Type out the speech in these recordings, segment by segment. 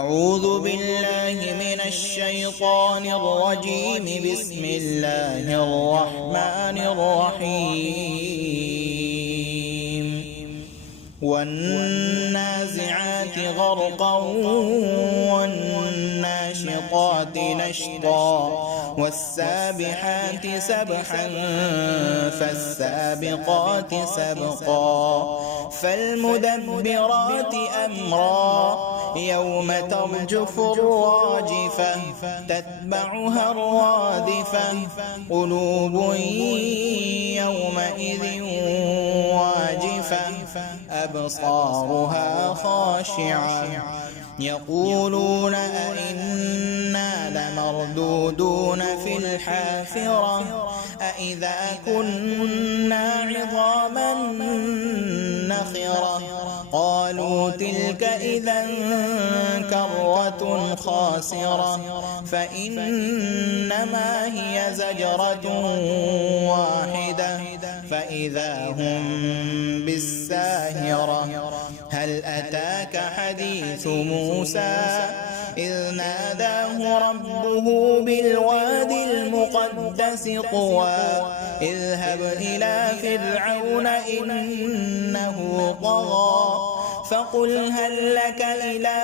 أعوذ بالله من الشيطان الرجيم. بسم الله الرحمن الرحيم. والنازعات غرقا والناشطات نشطا والسابحات سبحا فالسابقات سبقا فالمدبرات أمرا يوم ترجف الراجفة تتبعها الرادفة قلوب يومئذ واجفة أبصارها خاشعة يقولون أئنا لمردودون في الحافرة أئذا كنا عظاما نخرة قالوا تلك إذا كرة خاسرة فإنما هي زجرة واحدة فإذا هم بالساهرة. هل أتاك حديث موسى إذ ناداه ربه بالوادي المقدس طوى اذهب إلى فرعون إنه طغى فقل هل لك إلى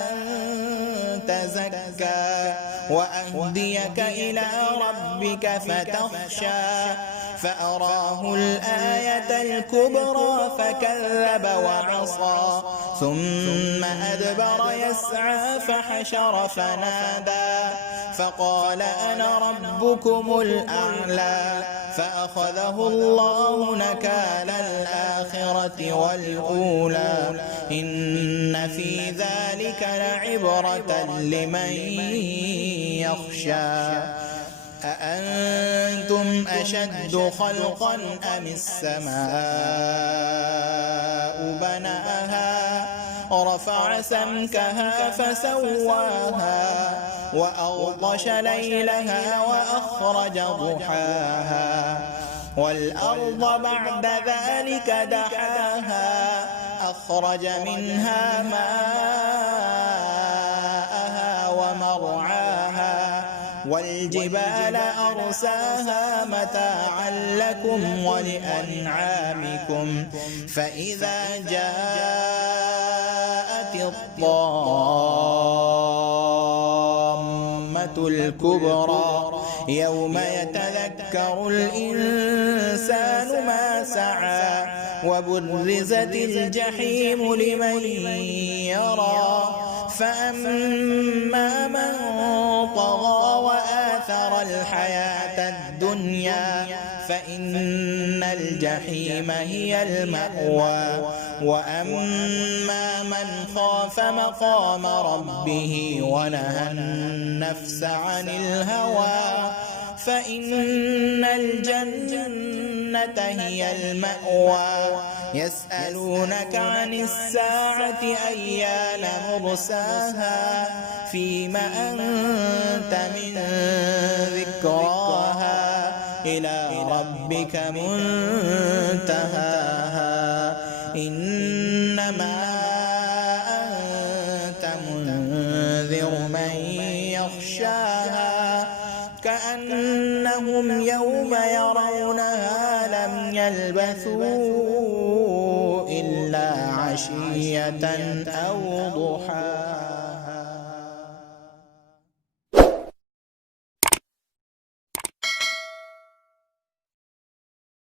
أن تزكى وأهديك إلى ربك فتخشى فأراه الآية الكبرى فكذب وعصى ثم أدبر يسعى فحشر فنادى فقال أنا ربكم الأعلى فأخذه الله نكال الآخرة والأولى إن في ذلك لعبرة لمن يخشى. أأنتم أشد خلقا أم السماء بناها رفع سمكها فسواها وأغطش ليلها وأخرج ضحاها والأرض بعد ذلك دحاها أخرج منها ماءها ومرعاها والجبال أرساها متاعا لكم ولأنعامكم فإذا جاءت الطامة الكبرى يوم يتذكر الإنسان ما سعى وبرزت الجحيم لمن يرى فأما من طغى وآثر الحياة الدنيا فإن الجحيم هي المأوى وأما من خاف مقام ربه ونهى النفس عن الهوى فإن الجنة هي المأوى. يسألونك عن الساعة أيان مرساها فيم أنت من ذكراها إلى ربك منتهاها إنما أنت منذر من يخشاها كأنهم يوم يرونها لم يلبثوا إلا عشية أو